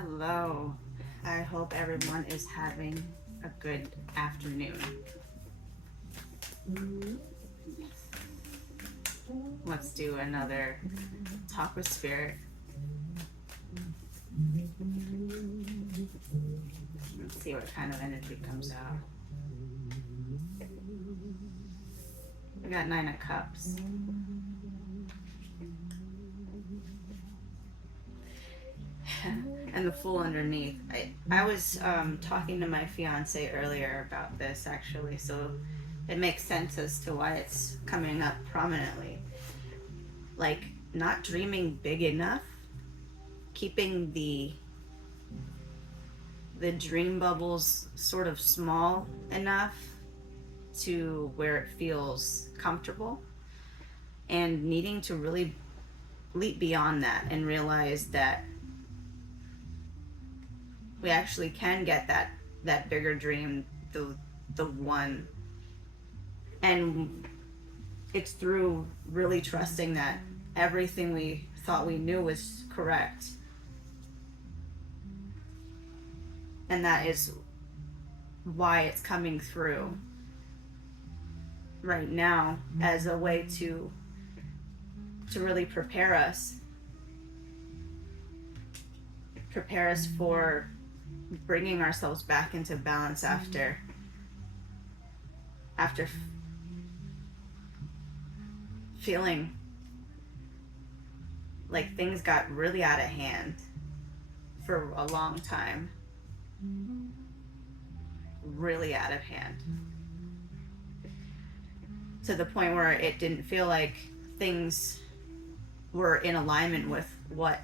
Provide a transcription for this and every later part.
Hello. I hope everyone is having a good afternoon. Let's do another talk with spirit. Let's see what kind of energy comes out. We got Nine of Cups. And the Fool underneath. I was talking to my fiance earlier about this actually, so it makes sense as to why it's coming up prominently. Like, not dreaming big enough, keeping the dream bubbles sort of small enough to where it feels comfortable, and needing to really leap beyond that and realize that we actually can get that bigger dream, the one, and it's through really trusting that everything we thought we knew was correct, and that is why it's coming through right now as a way to really prepare us for bringing ourselves back into balance after feeling like things got really out of hand for a long time. Really out of hand, to the point where it didn't feel like things were in alignment with what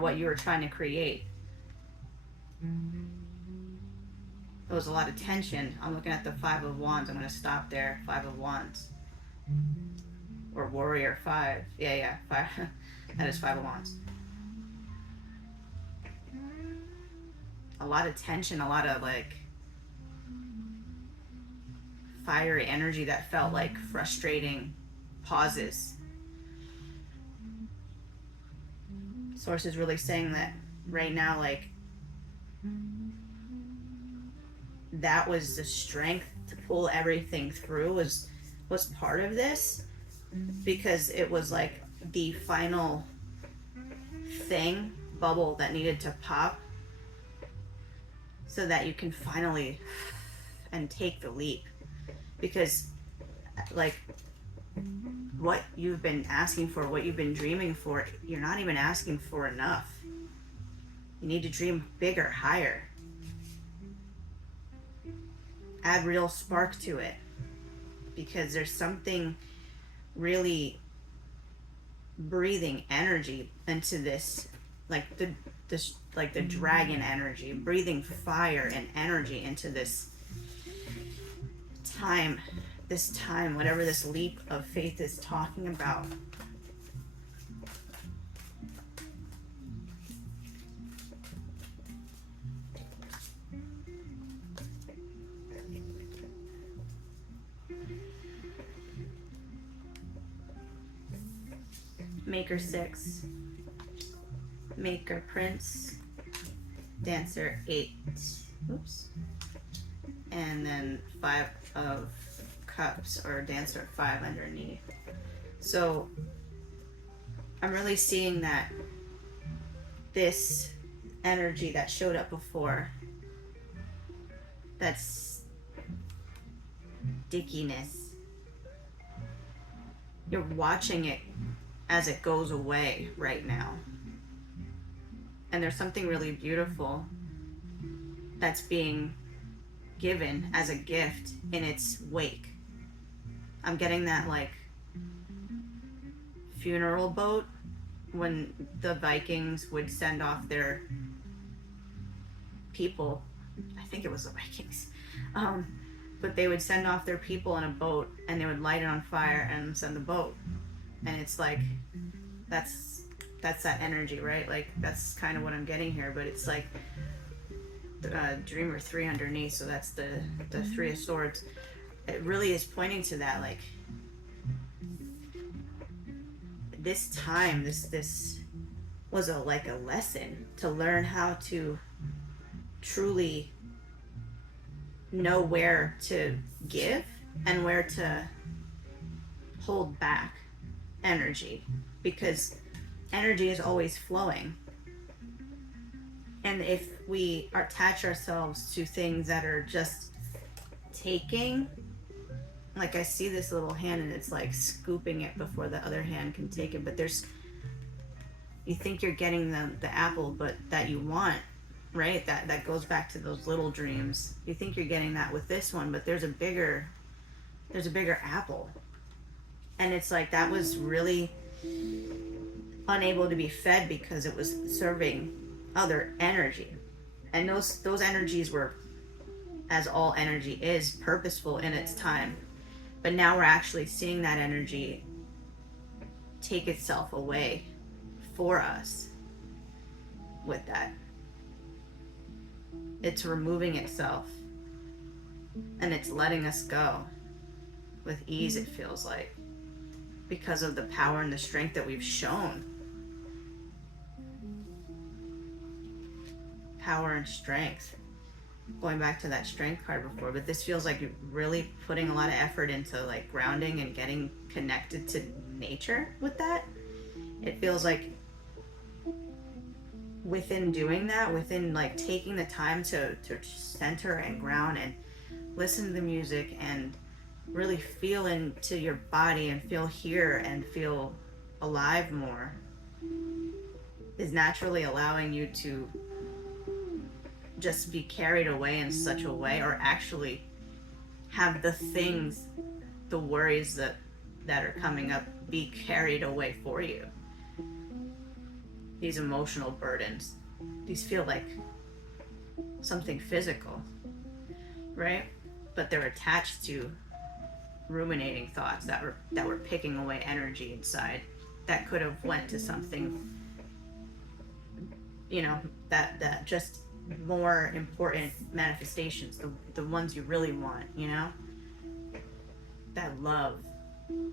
what you were trying to create. There was a lot of tension. I'm looking at the Five of Wands. I'm going to stop there. Five of Wands. Or Warrior 5. Yeah, 5. That is Five of Wands. A lot of tension, a lot of like fiery energy that felt like frustrating pauses. Source is really saying that right now, like, that was the strength to pull everything through, was part of this, because it was like the final bubble that needed to pop so that you can finally and take the leap. Because like what you've been asking for, what you've been dreaming for, you're not even asking for enough. You need to dream bigger, higher. Add real spark to it, because there's something really breathing energy into this, like the dragon energy, breathing fire and energy into this time, whatever this leap of faith is talking about. Maker 6, Maker Prince, Dancer 8, oops, and then 5 of Cups, or Dancer 5 underneath. So I'm really seeing that this energy that showed up before, that's stickiness, you're watching it as it goes away right now. And there's something really beautiful that's being given as a gift in its wake. I'm getting that like funeral boat when the Vikings would send off their people. I think it was the Vikings. But they would send off their people in a boat, and they would light it on fire and send the boat. And it's like, that's that energy, right? Like, that's kind of what I'm getting here. But it's like Dreamer 3 underneath, so that's the 3 of Swords. It really is pointing to that, like, this time, this was like a lesson to learn how to truly know where to give and where to hold back energy, because energy is always flowing. And if we attach ourselves to things that are just taking, like I see this little hand and it's like scooping it before the other hand can take it, but there's, you think you're getting the apple but that you want, right? That goes back to those little dreams. You think you're getting that with this one, but there's a bigger apple. And it's like that was really unable to be fed because it was serving other energy. And those energies were, as all energy is, purposeful in its time. But now we're actually seeing that energy take itself away for us with that. It's removing itself and it's letting us go with ease, it feels like, because of the power and the strength that we've shown. Power and strength. Going back to that strength card before, but this feels like you're really putting a lot of effort into like grounding and getting connected to nature with that. It feels like within doing that, within like taking the time to center and ground and listen to the music and really feel into your body and feel here and feel alive more, is naturally allowing you to just be carried away in such a way, or actually have the things, the worries that are coming up be carried away for you. These emotional burdens, these feel like something physical, right? But they're attached to ruminating thoughts that were picking away energy inside that could have went to something, you know, that just more important manifestations, the ones you really want, you know, that love,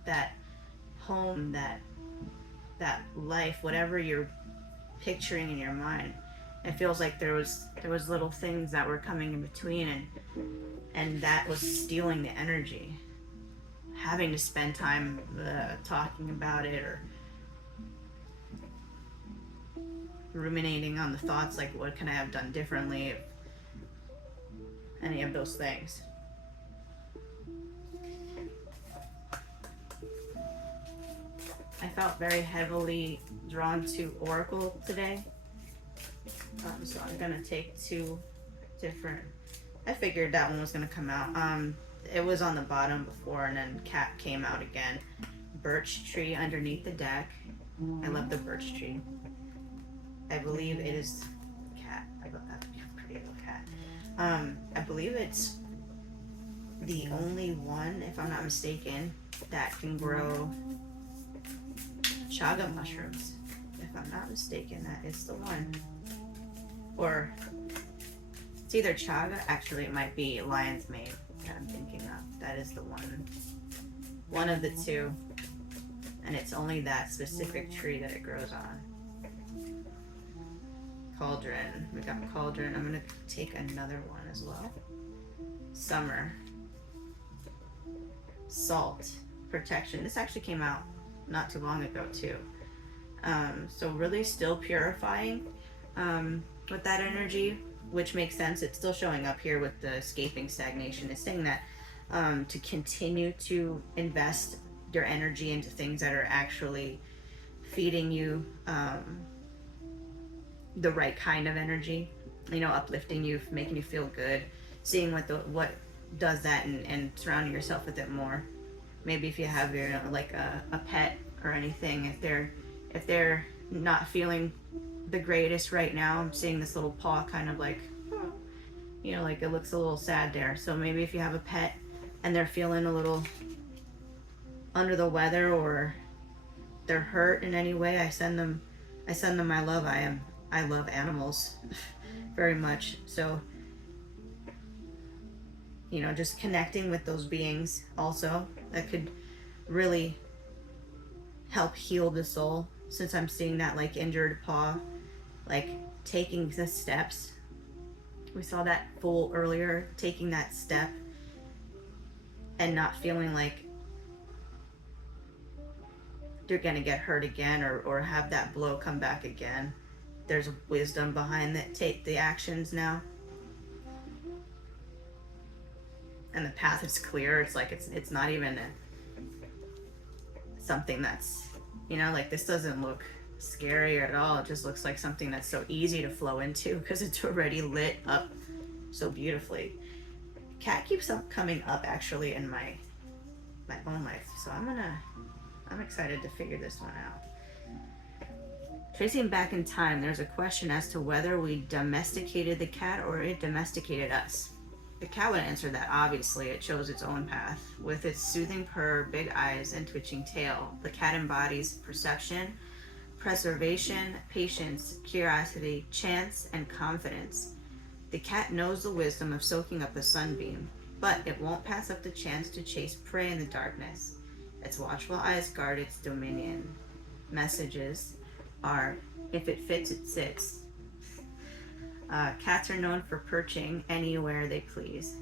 that home, that life, whatever you're picturing in your mind. It feels like there was little things that were coming in between, and that was stealing the energy. Having to spend time talking about it, or ruminating on the thoughts, like what can I have done differently, any of those things. I felt very heavily drawn to Oracle today, so I'm gonna take two different. I figured that one was gonna come out. It was on the bottom before, and then Cat came out again. Birch tree underneath the deck. I love the birch tree. I believe it is cat. I love that pretty little cat. I believe it's the only one, if I'm not mistaken, that can grow chaga mushrooms. If I'm not mistaken, that is the one. Or it's either chaga. Actually, it might be lion's mane that I'm thinking of. That is the one. One of the two. And it's only that specific tree that it grows on. Cauldron. We got cauldron. I'm gonna take another one as well. Summer. Salt. Protection. This actually came out not too long ago too. So really still purifying with that energy, which makes sense. It's still showing up here with the escaping stagnation. It's saying that to continue to invest your energy into things that are actually feeding you the right kind of energy, you know, uplifting you, making you feel good, seeing what does that, and surrounding yourself with it more. Maybe if you have your like a pet or anything, if they're not feeling the greatest right now, I'm seeing this little paw kind of like, you know, like it looks a little sad there. So maybe if you have a pet and they're feeling a little under the weather, or they're hurt in any way, I send them my love. I love animals very much. So, you know, just connecting with those beings also, that could really help heal the soul since I'm seeing that like injured paw, like taking the steps. We saw that foal earlier, taking that step and not feeling like they're gonna get hurt again, or have that blow come back again. There's wisdom behind that. Take the actions now, and the path is clear. It's like it's not even something that's, like, this doesn't look scary at all. It just looks like something that's so easy to flow into because it's already lit up so beautifully. Cat keeps coming up actually in my own life, so I'm excited to figure this one out. Tracing back in time, there's a question as to whether we domesticated the cat or it domesticated us. The cat would answer that obviously. It chose its own path. With its soothing purr, big eyes, and twitching tail, the cat embodies perception, preservation, patience, curiosity, chance, and confidence. The cat knows the wisdom of soaking up the sunbeam, but it won't pass up the chance to chase prey in the darkness. Its watchful eyes guard its dominion. Messages are, if it fits, it sits. Cats are known for perching anywhere they please.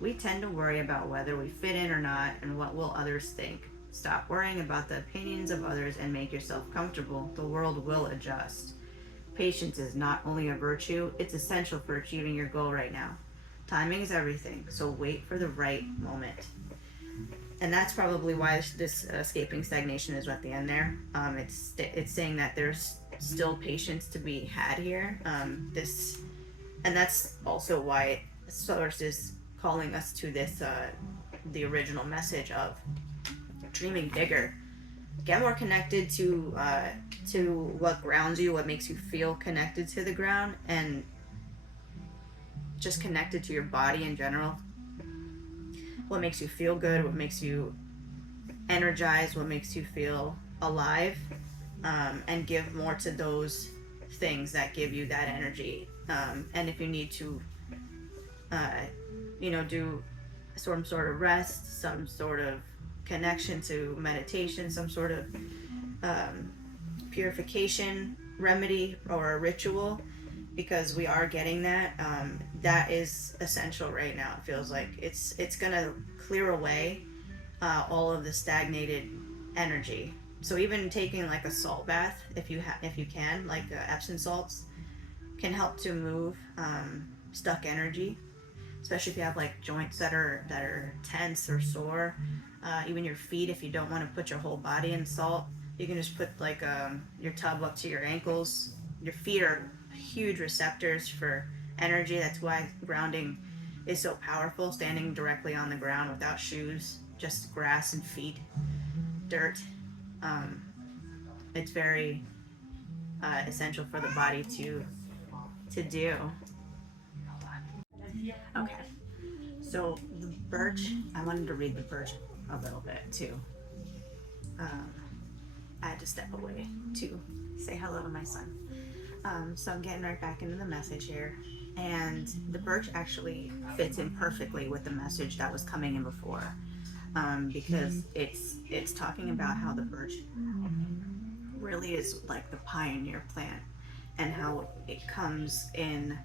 We tend to worry about whether we fit in or not and what will others think. Stop worrying about the opinions of others and make yourself comfortable. The world will adjust. Patience is not only a virtue, it's essential for achieving your goal right now. Timing is everything, so wait for the right moment. And that's probably why this escaping stagnation is at the end there. It's saying that there's still patience to be had here. And that's also why Source is calling us to this, the original message of dreaming bigger. Get more connected to what grounds you, what makes you feel connected to the ground, and just connected to your body in general. What makes you feel good, what makes you energized, what makes you feel alive, and give more to those things that give you that energy. And if you need to, do some sort of rest, some sort of connection to meditation, some sort of purification remedy or a ritual, because we are getting that. That is essential right now. It feels like it's gonna clear away all of the stagnated energy. So even taking like a salt bath, if you can, like Epsom salts, can help to move stuck energy, especially if you have like joints that are tense or sore. Even your feet, if you don't want to put your whole body in salt, you can just put like your tub up to your ankles. Your feet are huge receptors for energy. That's why grounding is so powerful. Standing directly on the ground without shoes, just grass and feet, dirt. It's very essential for the body to do. Okay, so the birch, I wanted to read the birch a little bit too. I had to step away to say hello to my son. So I'm getting right back into the message here. And the birch actually fits in perfectly with the message that was coming in before. Because it's talking about how the birch really is like the pioneer plant, and how it comes in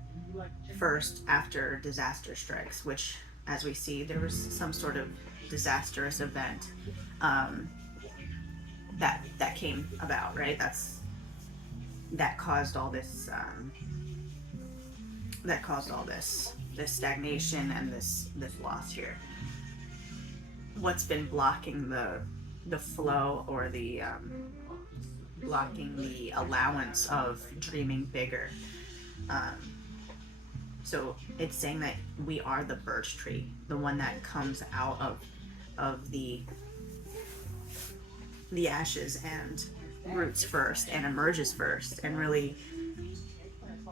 first after disaster strikes, which, as we see, there was some sort of disastrous event that came about, right? That caused all this this stagnation and this loss here. What's been blocking the flow, or the blocking the allowance of dreaming bigger? So it's saying that we are the birch tree, the one that comes out of the ashes and roots first and emerges first, and really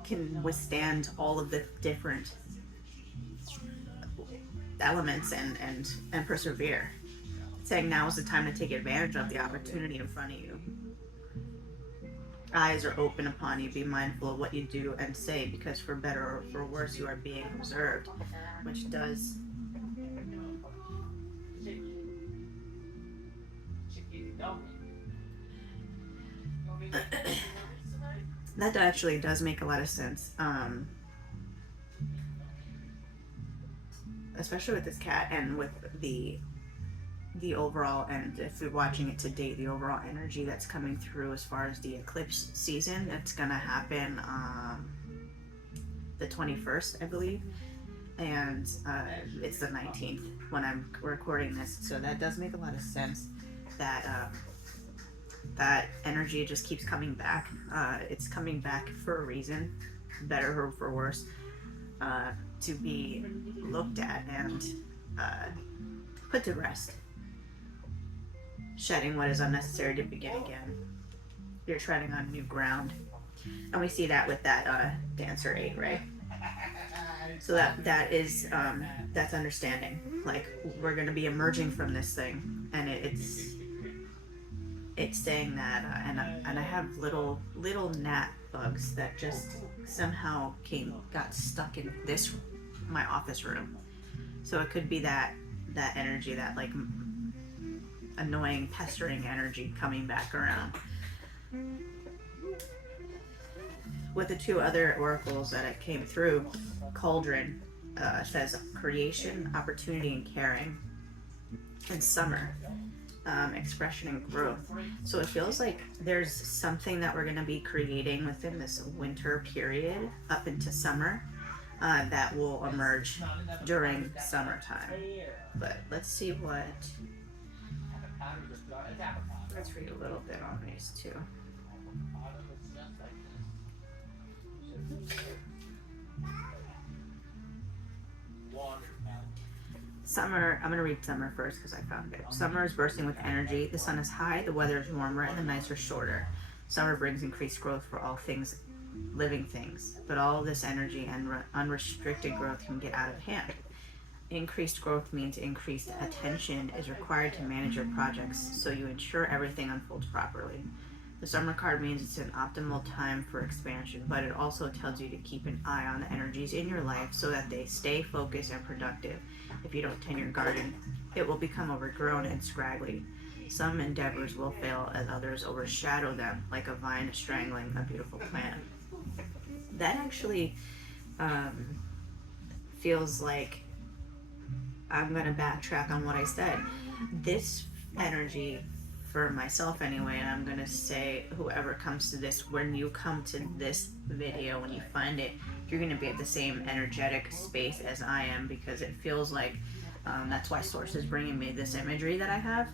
can withstand all of the different elements and persevere. Saying now is the time to take advantage of the opportunity in front of you. Eyes are open upon you. Be mindful of what you do and say, because for better or for worse, you are being observed, which does That actually does make a lot of sense. Especially with this cat and with the overall, and if you're watching it to date, the overall energy that's coming through as far as the eclipse season. It's gonna happen the 21st, I believe, and it's the 19th when I'm recording this. So that does make a lot of sense. That that energy just keeps coming back. It's coming back for a reason, better or for worse, to be looked at and put to rest. Shedding what is unnecessary to begin again. You're treading on new ground. And we see that with that dancer 8, right? So that is that's understanding. Like, we're gonna be emerging from this thing, and it's saying that, and I have little gnat bugs that just somehow got stuck in my office room. So it could be that energy, that like annoying, pestering energy coming back around. With the 2 other oracles that it came through, Cauldron says creation, opportunity, and caring, and summer, expression and growth. So it feels like there's something that we're going to be creating within this winter period up into summer that will emerge during summertime. But let's see what. Let's read a little bit on these too. Summer, I'm going to read summer first because I found it. Summer is bursting with energy. The sun is high, the weather is warmer, and the nights are shorter. Summer brings increased growth for all things, living things. But all this energy and unrestricted growth can get out of hand. Increased growth means increased attention is required to manage your projects so you ensure everything unfolds properly. The summer card means it's an optimal time for expansion, but it also tells you to keep an eye on the energies in your life so that they stay focused and productive. If you don't tend your garden, it will become overgrown and scraggly. Some endeavors will fail as others overshadow them, like a vine strangling a beautiful plant. That actually feels like I'm going to backtrack on what I said. This energy, for myself anyway, and I'm going to say whoever comes to this, when you come to this video, when you find it, you're going to be at the same energetic space as I am, because it feels like that's why Source is bringing me this imagery that I have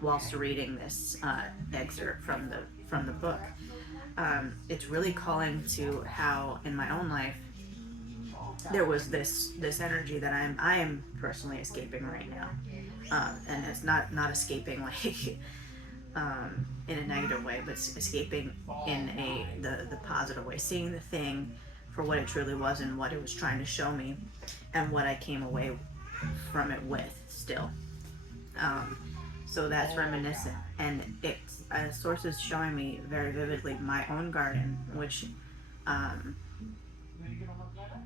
whilst reading this excerpt from the book. It's really calling to how in my own life there was this energy that I am personally escaping right now, and it's not escaping like in a negative way, but escaping in the positive way, seeing the thing for what it truly was and what it was trying to show me, and what I came away from it with still. So that's reminiscent, and it's Source is showing me very vividly my own garden, which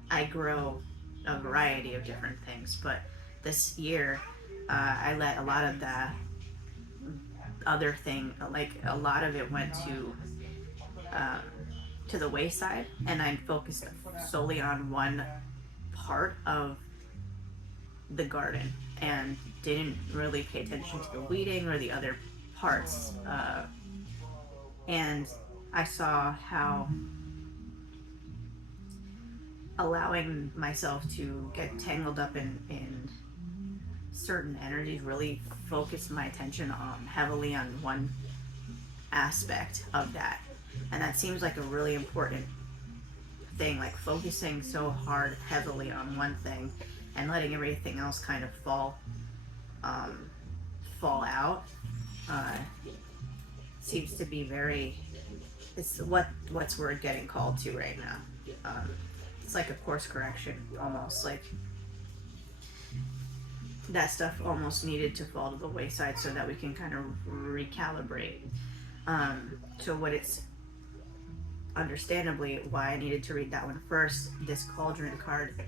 I grow a variety of different things, but this year I let a lot of the other thing, like a lot of it went to the wayside, and I focused solely on one part of the garden and didn't really pay attention to the weeding or the other parts, and I saw how allowing myself to get tangled up in certain energies really focused my attention heavily on one aspect of that, and that seems like a really important thing, like focusing so hard heavily on one thing and letting everything else kind of fall out seems to be it's what's we're getting called to right now. It's like a course correction, almost like that stuff almost needed to fall to the wayside so that we can kind of recalibrate. So what it's understandably why I needed to read that one first. This Cauldron card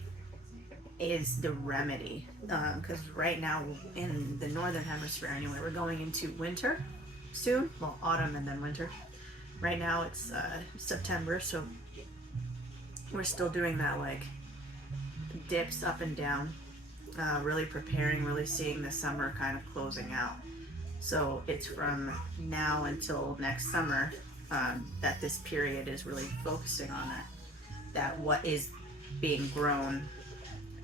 is the remedy, because right now in the northern hemisphere anyway, we're going into winter soon, well, autumn and then winter, Right now it's September, so we're still doing that like dips up and down, really preparing, really seeing the summer kind of closing out. So it's from now until next summer that this period is really focusing on that. That what is being grown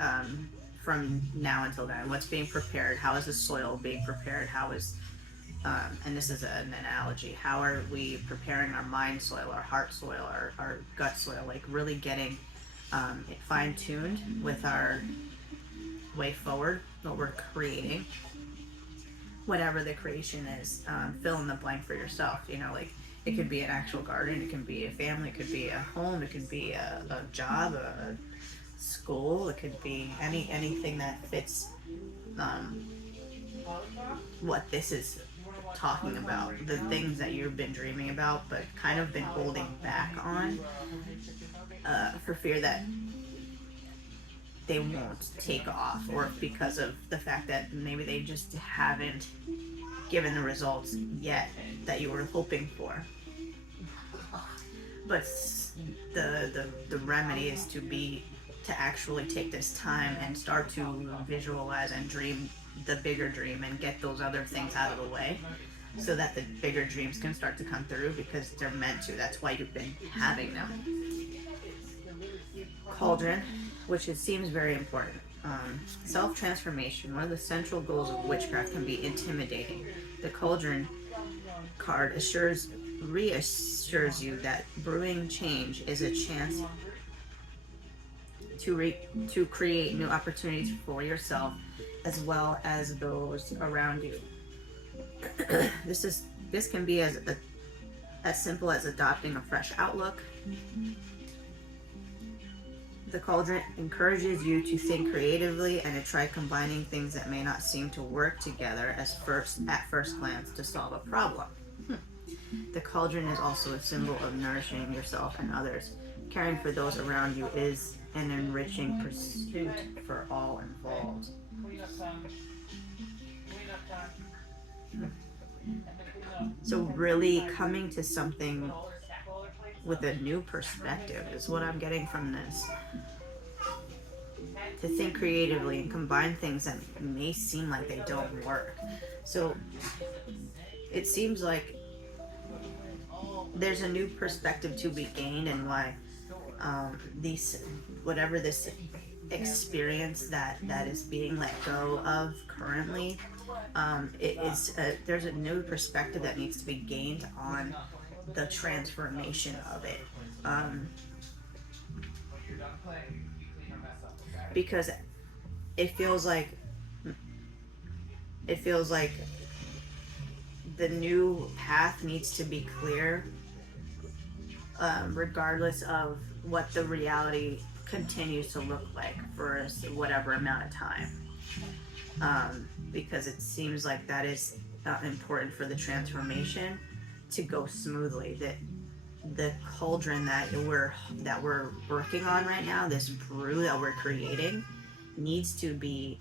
um, from now until then, what's being prepared, how is the soil being prepared, how is and this is an analogy, how are we preparing our mind soil, our heart soil, our gut soil, like really getting it fine-tuned with our way forward, what we're creating, whatever the creation is. Fill in the blank for yourself, you know, like it could be an actual garden, it can be a family, it could be a home, it could be a job, a school, it could be anything that fits um, what this is talking about, the things that you've been dreaming about but kind of been holding back on for fear that they won't take off, or because of the fact that maybe they just haven't given the results yet that you were hoping for. But the remedy is to actually take this time and start to visualize and dream the bigger dream and get those other things out of the way so that the bigger dreams can start to come through because they're meant to. That's why you've been having them. Cauldron, which it seems very important. Self-transformation. One of the central goals of witchcraft can be intimidating. The Cauldron card reassures you that brewing change is a chance to create new opportunities for yourself as well as those around you. This can be as simple as adopting a fresh outlook. The Cauldron encourages you to think creatively and to try combining things that may not seem to work together at first glance to solve a problem. The Cauldron is also a symbol of nourishing yourself and others. Caring for those around you is an enriching pursuit for all involved. So really coming to something with a new perspective is what I'm getting from this. To think creatively and combine things that may seem like they don't work. So it seems like there's a new perspective to be gained, and why whatever this experience that is being let go of currently, there's a new perspective that needs to be gained on the transformation of it, because it feels like the new path needs to be clear, regardless of what the reality continues to look like for whatever amount of time, because it seems like that is important for the transformation to go smoothly. That the cauldron that we're working on right now, this brew that we're creating, needs to be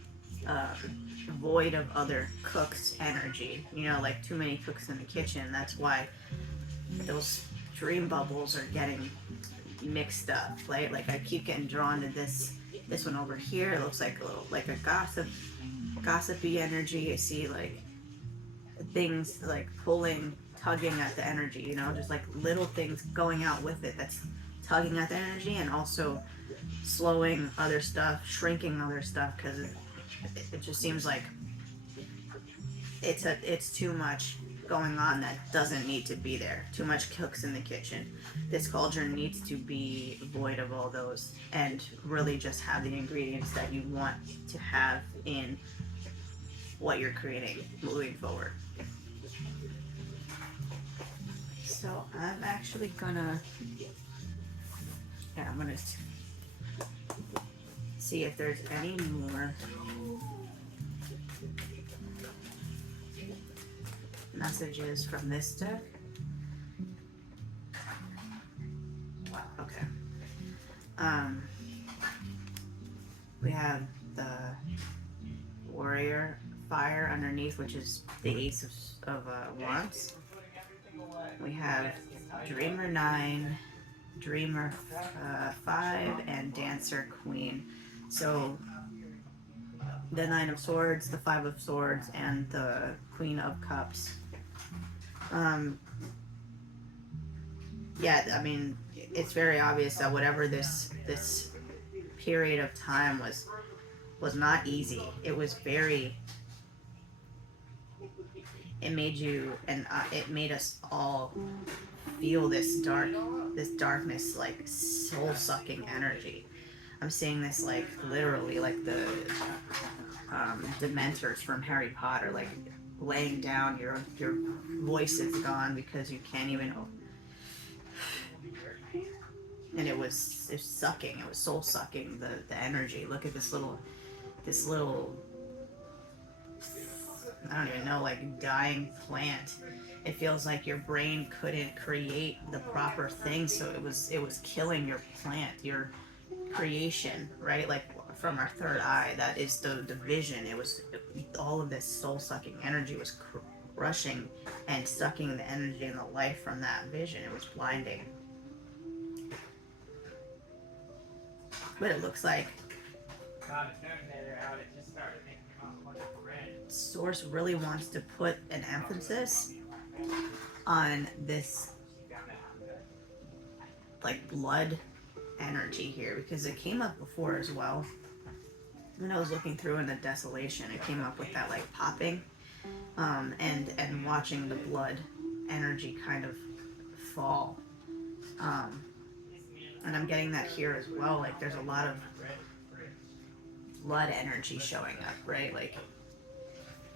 void of other cooks' energy. You know, like too many cooks in the kitchen. That's why those dream bubbles are getting mixed up, right? Like I keep getting drawn to this one over here. It looks like a little like a gossipy energy. I see like things like tugging at the energy, you know, just like little things going out with it that's tugging at the energy, and also slowing other stuff, shrinking other stuff, because it just seems like it's too much going on that doesn't need to be there. Too much cooks in the kitchen. This cauldron needs to be void of all those and really just have the ingredients that you want to have in what you're creating moving forward. So I'm actually gonna see if there's any more messages from this deck. Okay. We have the Warrior Fire underneath, which is the Ace of Wands. We have Dreamer 9, Dreamer 5, and Dancer Queen. So the Nine of Swords, the Five of Swords, and the Queen of Cups. Yeah, I mean, it's very obvious that whatever this period of time was not easy. It was very. It made you, and it made us all feel this darkness, like soul sucking energy. I'm seeing this like literally like the Dementors from Harry Potter, like laying down. Your voice is gone because you can't even. And it was sucking. It was soul sucking the energy. Look at this little I don't even know, like dying plant. It feels like your brain couldn't create the proper thing, so it was killing your plant, your creation, right? Like from our third eye, that is the vision. All of this soul sucking energy was crushing and sucking the energy and the life from that vision. It was blinding. But it looks like Source really wants to put an emphasis on this like blood energy here, because it came up before as well. When I was looking through in the desolation, it came up with that like popping, and watching the blood energy kind of fall. And I'm getting that here as well. Like there's a lot of blood energy showing up, right? Like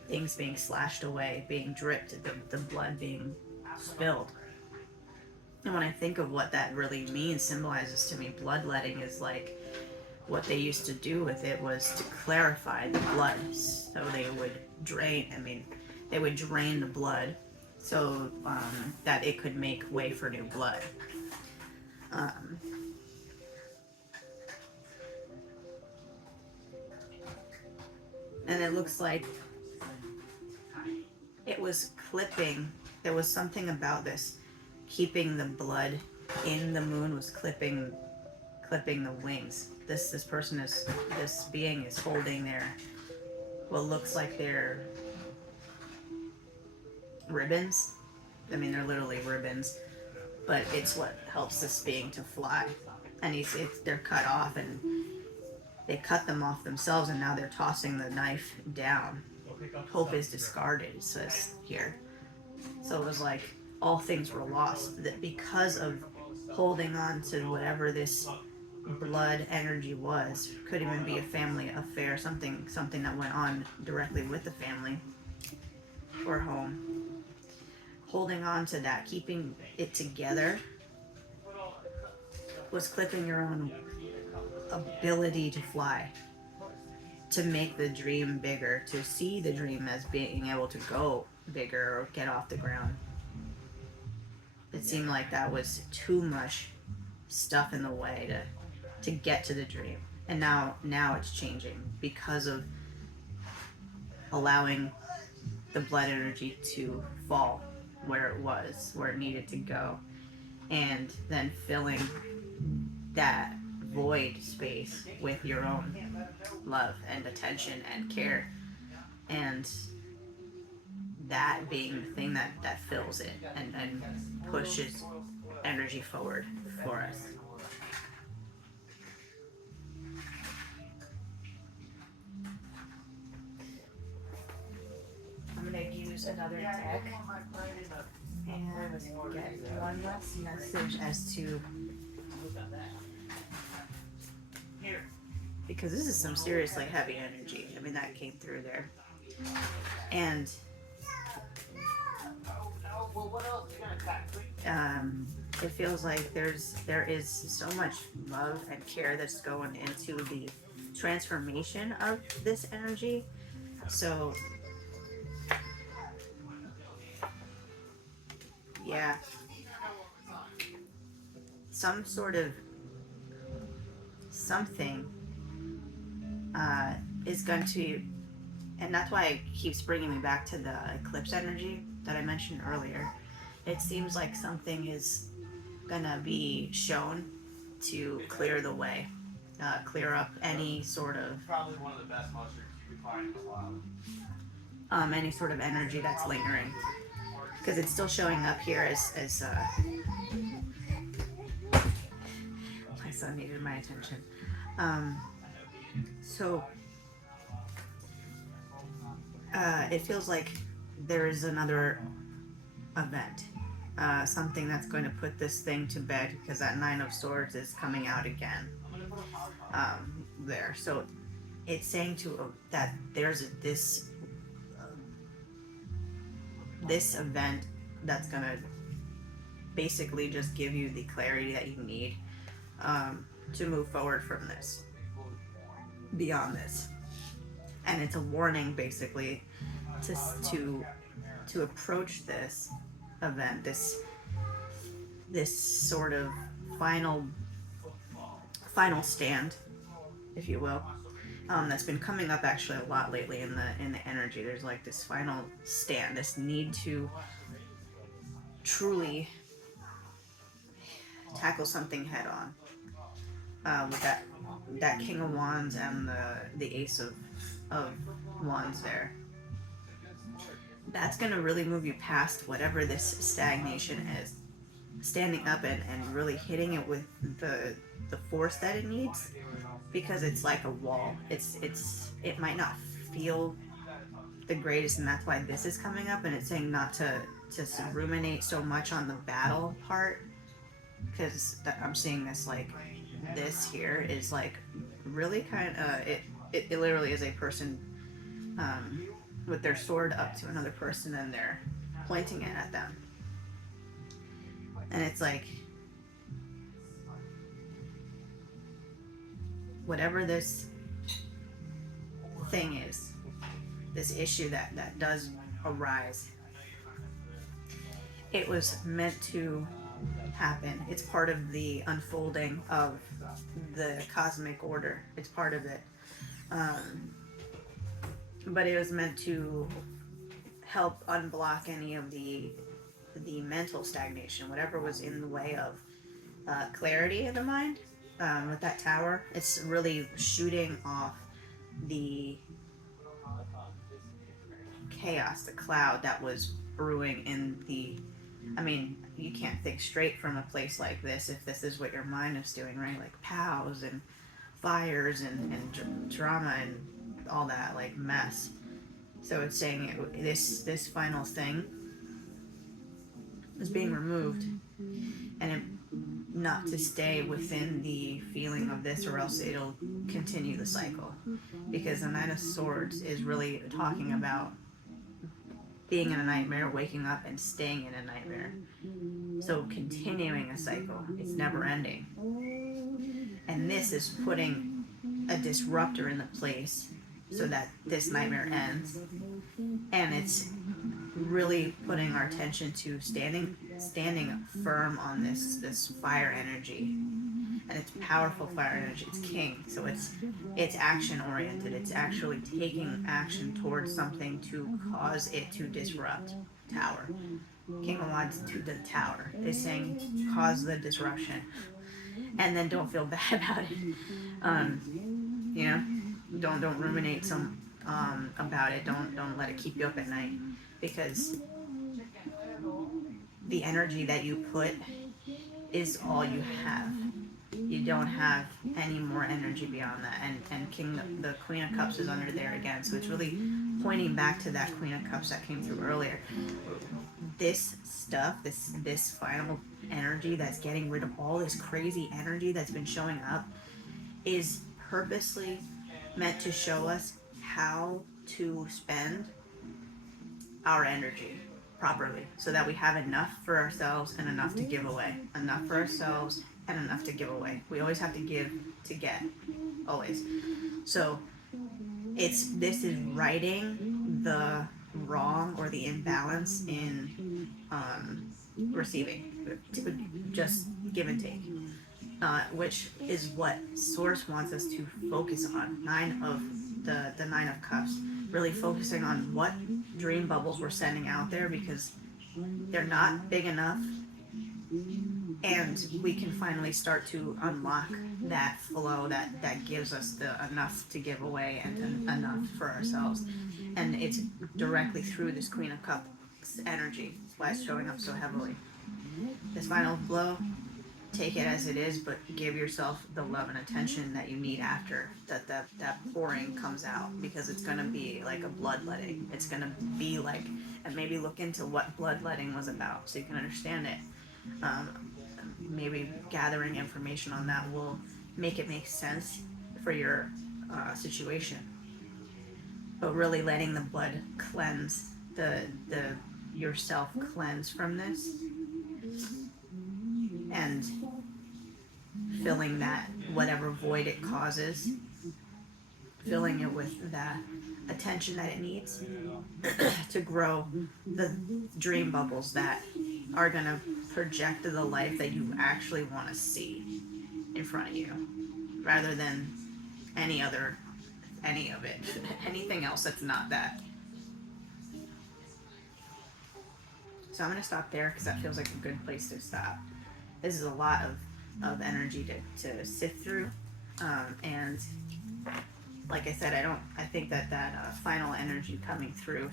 things being slashed away, being dripped, the blood being spilled. And when I think of what that really means, symbolizes to me, bloodletting is like what they used to do with it was to clarify the blood. So they would they would drain the blood so that it could make way for new blood. And it looks like it was clipping. There was something about this keeping the blood in the moon was clipping the wings. This being is holding their what looks like their ribbons. I mean, they're literally ribbons, but it's what helps this being to fly. And they're cut off, and they cut them off themselves, and now they're tossing the knife down. Hope is discarded, it says here. So it was like all things were lost, that because of holding on to whatever this blood energy was. Could even be a family affair, something that went on directly with the family or home. Holding on to that, keeping it together, was clipping your own ability to fly, to make the dream bigger, to see the dream as being able to go bigger or get off the ground. It seemed like that was too much stuff in the way to get to the dream. And now it's changing because of allowing the blood energy to fall where it needed to go, and then filling that void space with your own love and attention and care, and that being the thing that fills it and pushes energy forward for us. I'm going to use another deck and get one last message as to, because this is some seriously heavy energy. I mean, that came through there. And it feels like there is so much love and care that's going into the transformation of this energy. So yeah, some sort of something is going to, and that's why it keeps bringing me back to the eclipse energy that I mentioned earlier, it seems like something is gonna be shown to clear the way, clear up any sort of any sort of energy that's lingering, because it's still showing up here as my son needed my attention. Um, so it feels like there is another event, something that's going to put this thing to bed, because that Nine of Swords is coming out again there. So it's saying that there's this event that's going to basically just give you the clarity that you need to move forward from this, beyond this. And it's a warning basically to approach this event, this sort of final stand, if you will, that's been coming up actually a lot lately in the energy. There's like this final stand, this need to truly tackle something head on, with that King of Wands and the Ace of Wands there. That's going to really move you past whatever this stagnation is, standing up and really hitting it with the force that it needs, because it's like a wall. It might not feel the greatest, and that's why this is coming up. And it's saying not to ruminate so much on the battle part, because I'm seeing this, like, this here is like really kind of it literally is a person with their sword up to another person, and they're pointing it at them. And it's like, whatever this thing is, this issue that does arise, it was meant to happen. It's part of the unfolding of the cosmic order. It's part of it. But it was meant to help unblock any of the mental stagnation, whatever was in the way of clarity in the mind. With that tower, it's really shooting off the chaos, the cloud that was brewing in the... I mean, you can't think straight from a place like this if this is what your mind is doing, right? Like POWs and fires and drama and all that, like, mess. So it's saying this final thing is being removed, and it, not to stay within the feeling of this, or else it'll continue the cycle. Because the Knight of Swords is really talking about being in a nightmare, waking up, and staying in a nightmare. So continuing a cycle, it's never ending. And this is putting a disruptor in the place so that this nightmare ends. And it's really putting our attention to standing firm on this fire energy. And it's powerful fire energy. It's king, so it's action oriented. It's actually taking action towards something to cause it to disrupt. Tower, King of Wands to the tower is saying cause the disruption, and then don't feel bad about it. You know, don't ruminate about it. Don't let it keep you up at night, because the energy that you put is all you have. You don't have any more energy beyond that. And the Queen of Cups is under there again. So it's really pointing back to that Queen of Cups that came through earlier. This stuff, this final energy that's getting rid of all this crazy energy that's been showing up, is purposely meant to show us how to spend our energy properly, so that we have enough for ourselves and enough to give away. Enough for ourselves and enough to give away. We always have to give to get, always. So this is righting the wrong or the imbalance in receiving, just give and take, which is what Source wants us to focus on. The Nine of Cups, really focusing on what dream bubbles we're sending out there, because they're not big enough, and we can finally start to unlock that flow that gives us the enough to give away and enough for ourselves. And it's directly through this Queen of Cups energy. That's why it's showing up so heavily. This final blow, take it as it is, but give yourself the love and attention that you need after that pouring comes out, because it's gonna be like a bloodletting. It's gonna be like, and maybe look into what bloodletting was about so you can understand it. Maybe gathering information on that will make it make sense for your situation. But really letting the blood cleanse the yourself, cleanse from this, and filling that whatever void it causes, filling it with that attention that it needs to grow the dream bubbles that are going to project the life that you actually want to see in front of you, rather than any of it, anything else that's not that. So I'm going to stop there because that feels like a good place to stop. This is a lot of energy to sift through, and like I said, I think that final energy coming through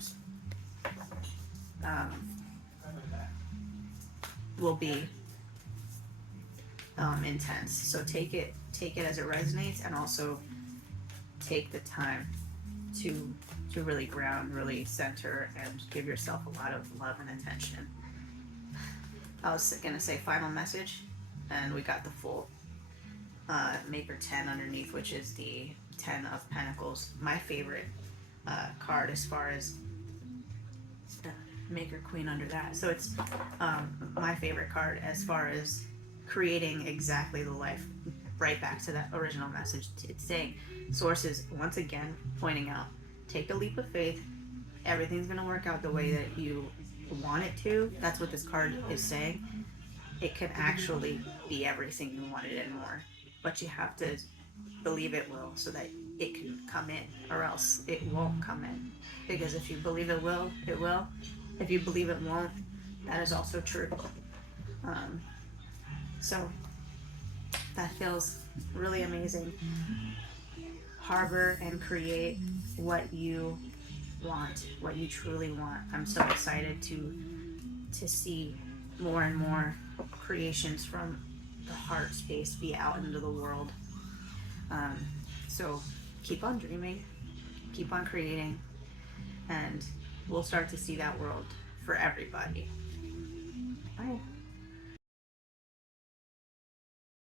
will be intense. So take it as it resonates, and also take the time to really ground, really center, and give yourself a lot of love and attention. I was gonna say final message, and we got the full Maker 10 underneath, which is the 10 of Pentacles. My favorite card as far as Maker Queen under that. So it's my favorite card as far as creating exactly the life. Right back to that original message. It's saying, sources once again pointing out, take the leap of faith. Everything's gonna work out the way that you want it to. That's what this card is saying. It can actually be everything you wanted and more, but you have to believe it will, so that it can come in, or else it won't come in. Because if you believe it will, it will. If you believe it won't, that is also true. So that feels really amazing. Harbor and create what you want, what you truly want. I'm so excited to see more and more creations from the heart space be out into the world. So keep on dreaming, keep on creating, and we'll start to see that world for everybody.